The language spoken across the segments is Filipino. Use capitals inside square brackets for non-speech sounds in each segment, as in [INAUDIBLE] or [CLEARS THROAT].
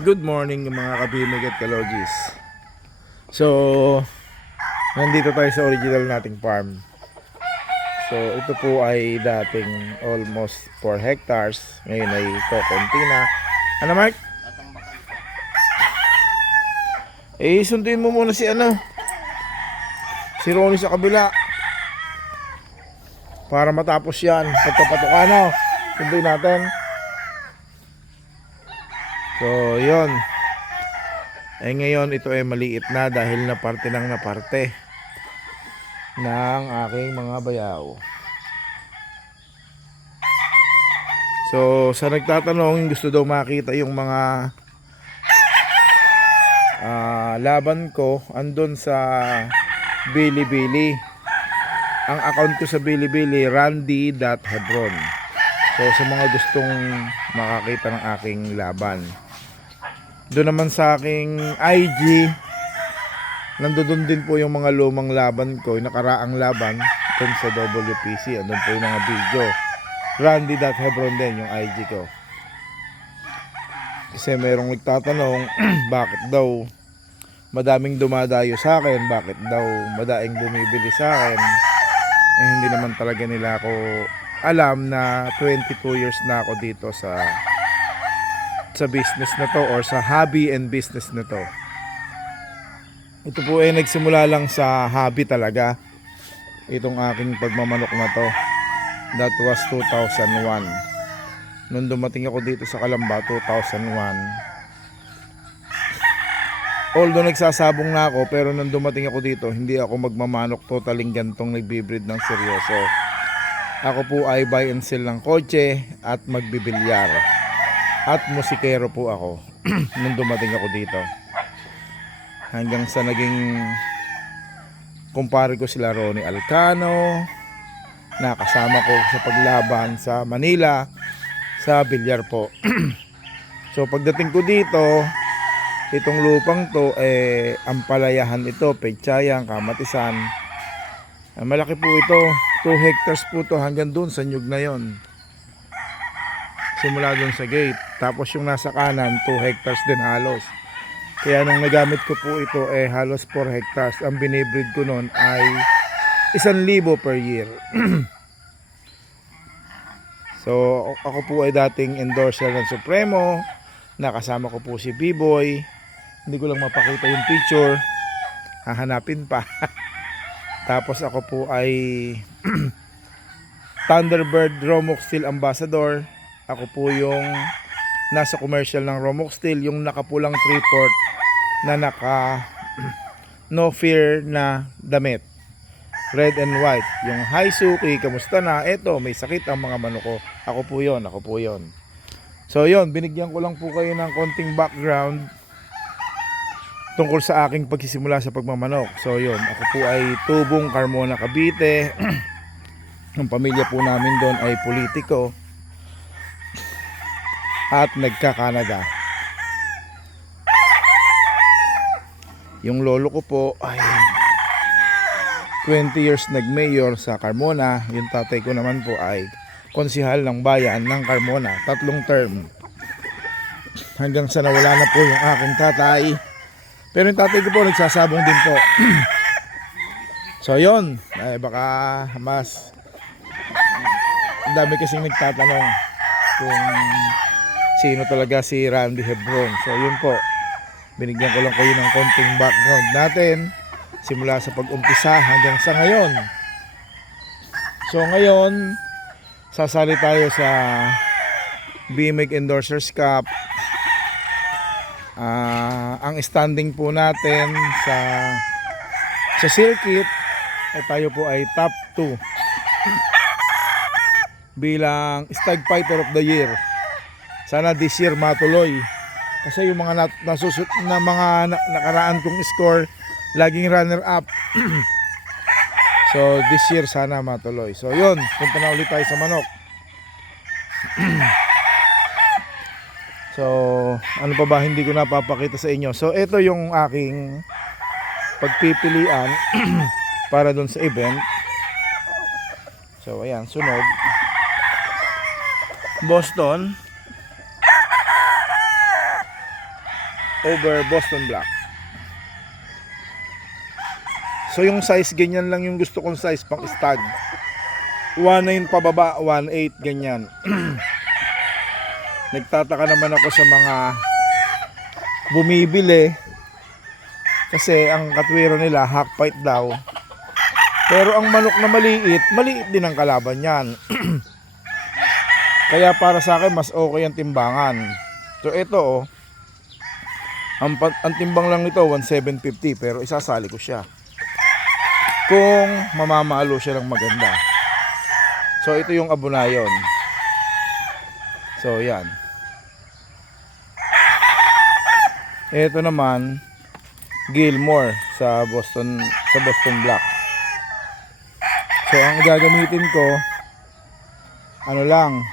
Good morning mga kabimig at kalogis. So, nandito tayo sa original nating farm. So, ito po ay dating almost 4 hectares. Ngayon ay kokonti na. Ano Mark? Eh, sunduin mo muna si ano. Si Ronnie sa kabila. Para matapos yan. Pagkapatukano. Sunduin natin. So, yon. Eh ngayon ito ay maliit na dahil na parte lang na parte ng aking mga bayaw. So, sa nagtatanong, gusto daw makita yung mga ah, laban ko andun sa Bilibili. Ang account ko sa Bilibili, randy.hebron. So, sa mga gustong makakita ng aking laban. Doon naman sa aking IG, nandoon din po yung mga lumang laban ko, yung nakaraang laban doon sa WPC. Andun po yung mga video. Randy.hebron din yung IG ko. Kasi merong nagtatanong, [CLEARS THROAT] bakit daw madaming dumadayo sa akin, bakit daw madaing bumibili sa akin. Eh, hindi naman talaga nila ako alam na 22 years na ako dito sa sa business na to or sa hobby and business na to. Ito po ay nagsimula lang sa hobby talaga. Itong aking pagmamanok na to. That was 2001. Nung dumating ako dito sa Kalamba 2001. Although nagsasabong na ako pero nung dumating ako dito hindi ako magmamanok totaling gantong nagbibreed ng seryoso. Ako po ay buy and sell ng kotse at magbibilyar. At musikero po ako [CLEARS THROAT] nung dumating ako dito. Hanggang sa naging kumpare ko sila Ronnie Alcano, nakasama ko sa paglaban sa Manila sa bilyar po. [CLEARS THROAT] so pagdating ko dito, itong lupang to eh ampalayahan ito, Petsayang, Kamatisan. Ah, malaki po ito, 2 hectares po to hanggang doon sa nyug na yon. Simula doon sa gate. Tapos yung nasa kanan, 2 hectares din halos. Kaya nung nagamit ko po ito eh halos 4 hectares. Ang binibreed ko noon ay 1,000 per year. [CLEARS THROAT] so ako po ay dating endorser ng Supremo. Nakasama ko po si B-Boy. Hindi ko lang mapakita yung picture. Hahanapin pa. [LAUGHS] Tapos ako po ay [CLEARS THROAT] Thunderbird Romox Steel Ambassador. Ako po yung nasa commercial ng Romox Steel, yung nakapulang 3-port na naka [CLEARS THROAT] no fear na damit. Red and white. Yung hi Suki, kamusta na? Eto, may sakit ang mga manok ko. Ako po yon, ako po yon. So yon, binigyan ko lang po kayo ng konting background tungkol sa aking pagsisimula sa pagmamanok. So yon, ako po ay tubong Carmona Cavite. [CLEARS THROAT] Ang pamilya po namin doon ay politiko at nagka-Canada. Yung lolo ko po ay 20 years nag-mayor sa Carmona. Yung tatay ko naman po ay konsihal ng bayan ng Carmona. Tatlong term. Hanggang sa nawala na po yung aking tatay. Pero yung tatay ko po nagsasabong din po. [CLEARS THROAT] so yon ay baka mas dami kasing nagtatanong kung sino talaga si Randy Hebron. So yun po. Binigyan ko lang kayo ng konting background natin simula sa pag-umpisa hanggang sa ngayon. So ngayon, sasali tayo sa BMX Endorsers Cup. Ah, ang standing po natin sa sa circuit ay tayo po ay top 2 bilang Stag Fighter of the Year. Sana this year matuloy. Kasi yung mga nat nasusut na mga na- nakaraan kong score, laging runner up. [CLEARS THROAT] so this year sana matuloy. So yun, punta na ulit tayo sa manok. [CLEARS THROAT] so ano pa ba hindi ko napapakita sa inyo. So ito yung aking pagpipilian [CLEARS THROAT] para doon sa event. So ayan, sunog. Boston. Over Boston Black. So yung size ganyan lang yung gusto kong size pang stag. 1.9 pababa, 1.8 ganyan. [CLEARS THROAT] Nagtataka naman ako sa mga bumibili kasi ang katwiro nila half fight daw. Pero ang manok na maliit, maliit din ang kalaban yan. [CLEARS THROAT] Kaya para sa akin mas okay ang timbangan. So ito oh. Ang, ang timbang lang nito 1750 pero isasali ko siya. Kung mamamalo siya ng maganda. So ito yung abunayon. So yan. Ito naman Gilmore sa Boston sa Boston Black. So ang gagamitin ko ano lang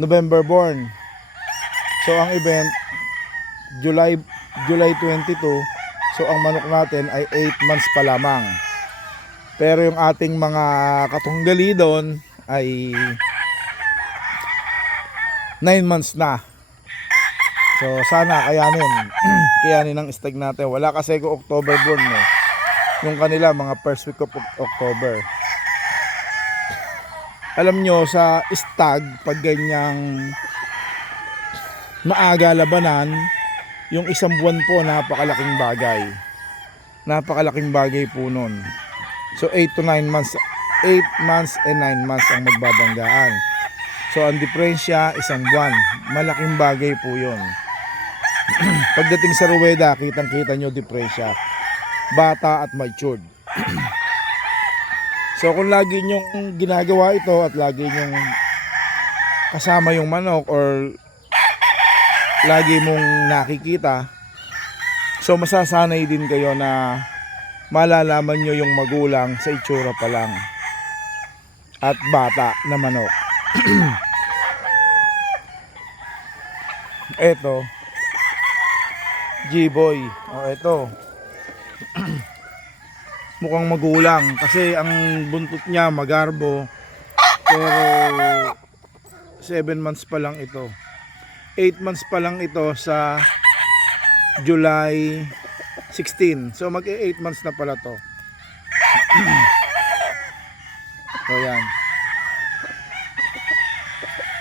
November born. So ang event July July 22. So ang manok natin ay 8 months pa lamang. Pero yung ating mga katunggali doon ay 9 months na. So sana kayanin. [CLEARS THROAT] kayanin ang stag natin. Wala kasi ko October born eh. Yung kanila mga first week of Oc- October. Alam nyo sa stag pag ganyang maaga labanan yung isang buwan po napakalaking bagay. Napakalaking bagay po nun. So 8 to 9 months 8 months and 9 months ang magbabanggaan. So ang diferensya isang buwan. Malaking bagay po 'yon. [CLEARS THROAT] Pagdating sa Rueda, kitang-kita nyo diferensya. Bata at matured. [CLEARS THROAT] so kung lagi nyong ginagawa ito at lagi nyong kasama yung manok or lagi mong nakikita. So masasanay din kayo na malalaman nyo yung magulang sa itsura pa lang at bata na manok. [CLEARS THROAT] Eto G-boy. O eto. [CLEARS THROAT] Mukhang magulang kasi ang buntot niya magarbo pero 7 months pa lang ito 8 months pa lang ito sa July 16. So mag 8 months na pala to. [CLEARS THROAT] so yan.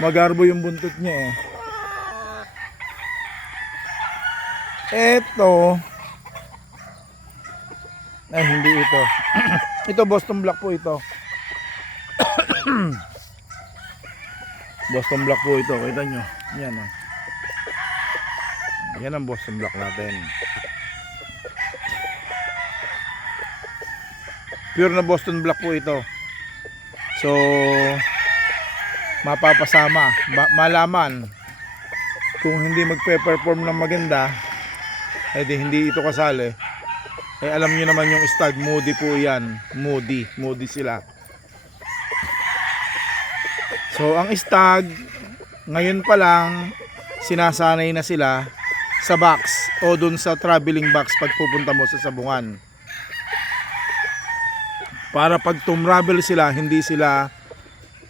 Magarbo yung buntot niya eh. Eto. Ay, hindi ito. [CLEARS THROAT] ito Boston Black po ito. [CLEARS THROAT] Boston Black po ito. Kita nyo. Yan oh. Yan ang Boston Black natin. Pure na Boston Black po ito. So, mapapasama, ba- malaman kung hindi magpe-perform ng maganda, eh di hindi ito kasali. Eh alam niyo naman yung stag, moody po yan. Moody, moody sila. So, ang stag, ngayon pa lang, sinasanay na sila sa box o dun sa traveling box pag pupunta mo sa sabungan. Para pag tumravel sila, hindi sila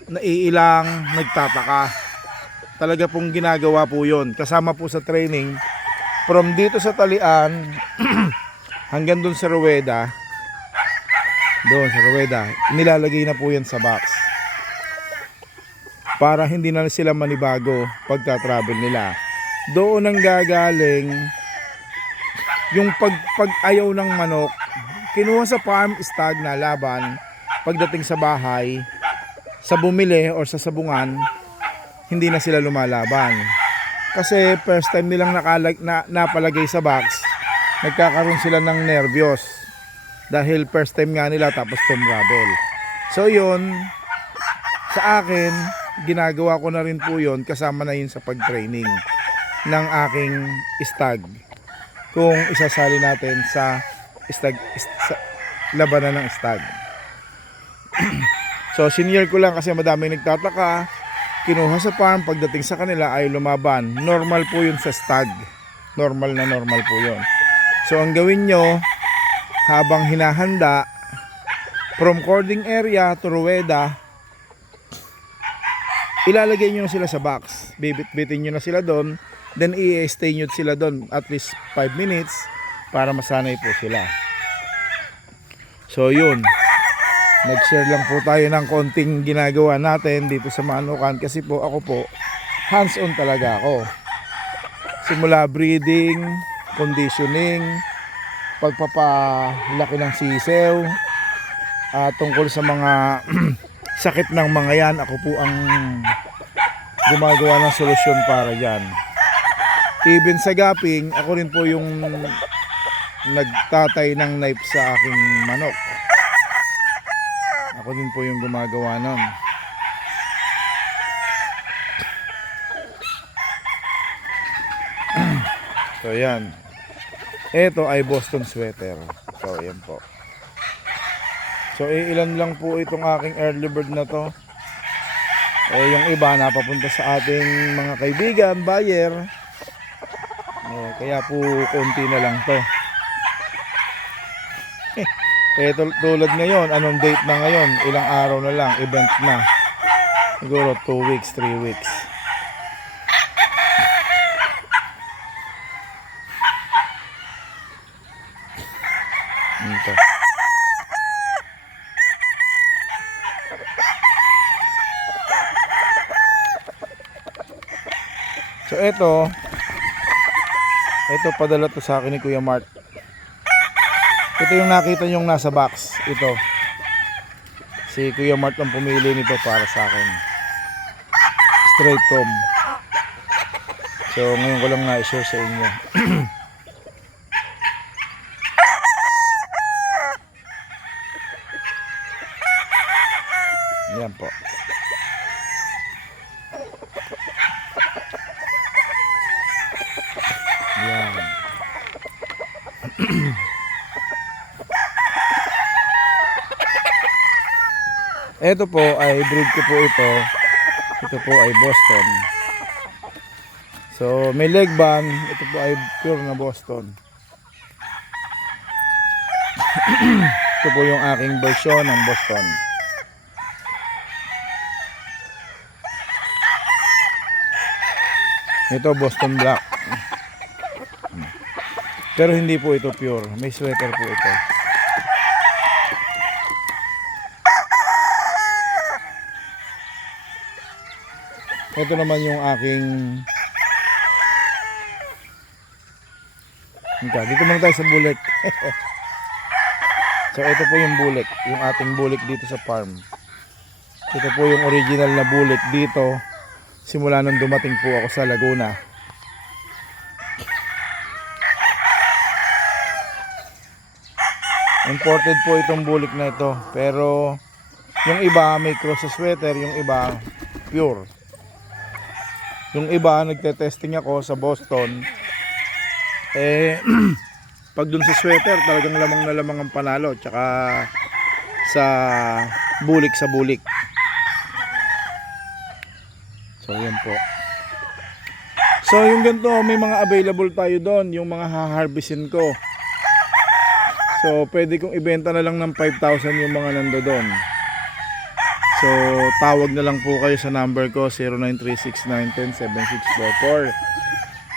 naiilang nagtataka. Talaga pong ginagawa po yon Kasama po sa training. From dito sa talian, [CLEARS THROAT] hanggang dun sa Rueda, doon sa Rueda, nilalagay na po yan sa box para hindi na sila manibago pagka-travel nila. Doon ang gagaling yung pag, pag ayaw ng manok, kinuha sa farm stag na laban pagdating sa bahay, sa bumili or sa sabungan, hindi na sila lumalaban. Kasi first time nilang nakalag, na, napalagay sa box, nagkakaroon sila ng nervyos. Dahil first time nga nila tapos tumravel. So yun, sa akin, ginagawa ko na rin po yun kasama na yun sa pag-training ng aking stag kung isasali natin sa stag ist- sa labanan ng stag [CLEARS THROAT] so senior ko lang kasi madaming nagtataka. Kinuha sa farm pagdating sa kanila ay lumaban. Normal po yun sa stag normal na normal po yun. So ang gawin nyo habang hinahanda from cording area to Rueda ilalagay nyo sila sa box. Bibit-bitin nyo na sila doon. Then i-stay nyo sila doon at least 5 minutes para masanay po sila. So yun. Nag-share lang po tayo ng konting ginagawa natin dito sa Manukan kasi po ako po hands-on talaga ako. Simula breeding, conditioning, pagpapalaki ng sisew, ah, tungkol sa mga [CLEARS THROAT] sakit ng mga yan, ako po ang gumagawa ng solusyon para dyan. Even sa gaping, ako rin po yung nagtatay ng knife sa aking manok. Ako din po yung gumagawa nun. [CLEARS THROAT] so yan. Ito ay Boston sweater. So yan po. So ilan lang po itong aking early bird na to. Eh yung iba napapunta sa ating mga kaibigan, buyer. Eh, kaya po konti na lang to. [LAUGHS] Eh tul- tulad ngayon, anong date na ngayon? Ilang araw na lang, event na. Siguro 2 weeks, 3 weeks. Ito. So ito, ito padala to sa akin ni Kuya Mark. Ito yung nakita yung nasa box. Ito. Si Kuya Mart ang pumili nito para sa akin. Straight comb. So ngayon ko lang na-share sa inyo. [CLEARS THROAT] Yan po. Yan. Ito po ay breed ko po ito. Ito po ay Boston. So may leg band. Ito po ay pure na Boston. [CLEARS THROAT] ito po yung aking version ng Boston. Ito Boston Black. Pero hindi po ito pure. May sweater po ito. Ito naman yung aking Ika, dito muna tayo sa bulik. [LAUGHS] so ito po yung bulik, yung ating bulik dito sa farm. Ito po yung original na bulik dito simula nung dumating po ako sa Laguna. Imported po itong bulik na ito, pero yung iba may cross sweater, yung iba pure. Yung iba, nagte-testing ako sa Boston. Eh, [CLEARS THROAT] pag dun sa sweater, talagang lamang na lamang ang panalo. Tsaka sa bulik sa bulik. So, yan po. So, yung ganito, may mga available tayo doon. Yung mga haharvestin ko. So, pwede kong ibenta na lang ng 5,000 yung mga nando doon. So, tawag na lang po kayo sa number ko 0936910764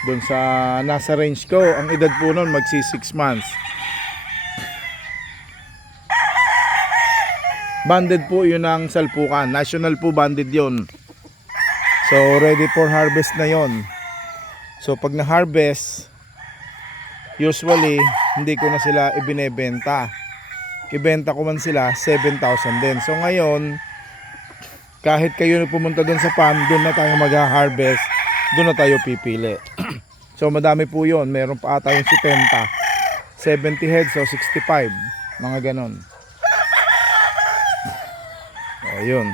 Doon sa nasa range ko, ang edad po noon magsi 6 months. Banded po yun ang salpukan. National po banded yun. So, ready for harvest na yon. So, pag na-harvest, usually, hindi ko na sila ibinebenta. Ibenta ko man sila, 7,000 din. So, ngayon, kahit kayo na pumunta doon sa farm, doon na tayo mag-harvest, doon na tayo pipili. [CLEARS THROAT] so madami po yon meron pa ata yung 70, 70 heads o 65, mga ganon. Ayun.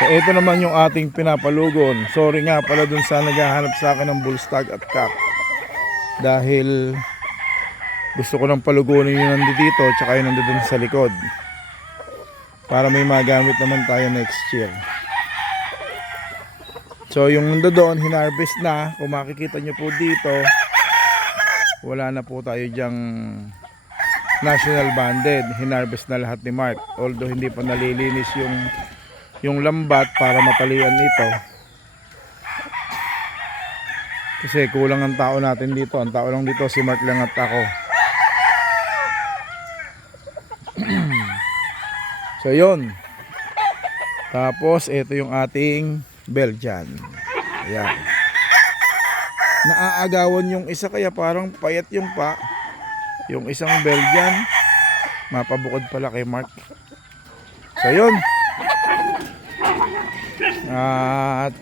So ito naman yung ating pinapalugon. Sorry nga pala dun sa naghahanap sa akin ng bullstag at cock. Dahil gusto ko nang palugunin yung nandito tsaka yung nandun sa likod para may magamit naman tayo next year so yung nandoon hinarvest na kung makikita nyo po dito wala na po tayo dyang national banded hinarvest na lahat ni Mark although hindi pa nalilinis yung yung lambat para matalian ito. Kasi kulang ang tao natin dito. Ang tao lang dito si Mark lang at ako. [CLEARS THROAT] so yun. Tapos ito yung ating Belgian. Ayan. Naaagawan yung isa kaya parang payat yung pa. Yung isang Belgian. Mapabukod pala kay Mark. So yun. At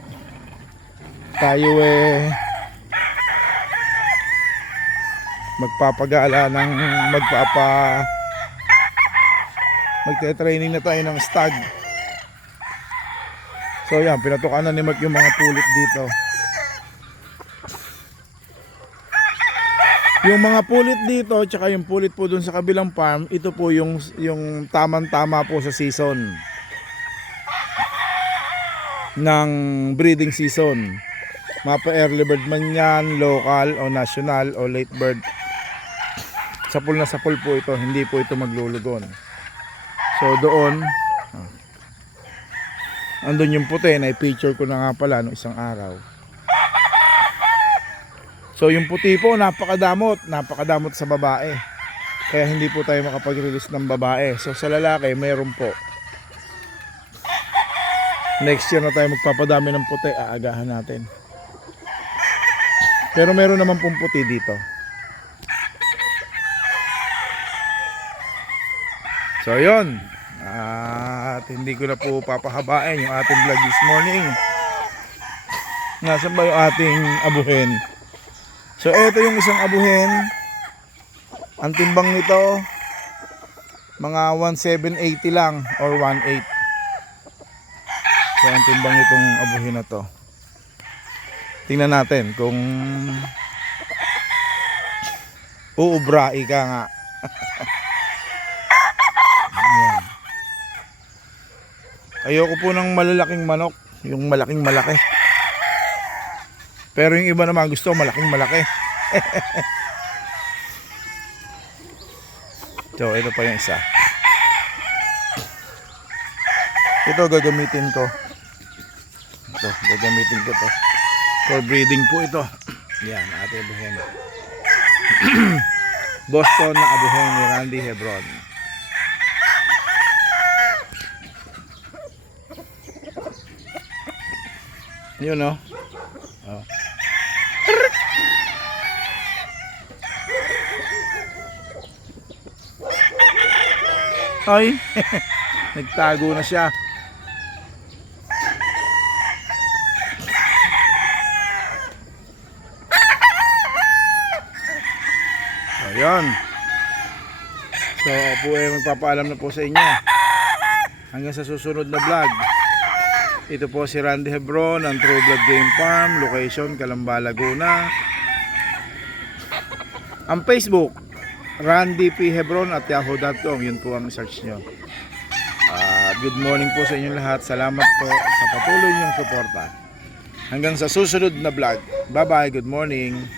tayo eh magpapagala ng magpapa magte-training na tayo ng stag. So yan, pinatukan na ni Mark yung mga pulit dito. Yung mga pulit dito, tsaka yung pulit po dun sa kabilang farm, ito po yung, yung tamang-tama po sa season ng breeding season. Mapa early bird man yan, local o national o late bird. Sapul na sapul po ito, hindi po ito maglulugon. So doon, andun yung puti na i-picture ko na nga pala no isang araw. So yung puti po napakadamot, napakadamot sa babae. Kaya hindi po tayo makapag-release ng babae. So sa lalaki mayroon po. Next year na tayo magpapadami ng puti, aagahan natin. Pero meron naman pong puti dito. So yun. At hindi ko na po papahabain yung ating vlog this morning. Nasaan ba yung ating abuhin? So ito yung isang abuhin. Ang timbang nito mga 1780 lang or 18. So ang timbang itong abuhin na to. Tingnan natin kung [LAUGHS] uubrai ka nga. [LAUGHS] Ayoko po ng malalaking manok, yung malaking malaki. Pero yung iba naman gusto malaking malaki. [LAUGHS] so, ito pa yung isa. Ito gagamitin ko. Ito, gagamitin ko to. For breeding po ito. Yan, ate abuhen. [CLEARS THROAT] Boston na abuhen ni Randy Hebron. Yun no. Oh. Ay, [LAUGHS] nagtago na siya. Ayan. So, po ay magpapaalam na po sa inyo. Hanggang sa susunod na vlog. Ito po si Randy Hebron ng True Blood Game Farm, location Calamba, Laguna. Ang Facebook, Randy P. Hebron at yahoo.com. Yun po ang search nyo. Ah, good morning po sa inyong lahat. Salamat po sa patuloy niyong suporta. Hanggang sa susunod na vlog. Bye bye. Good morning.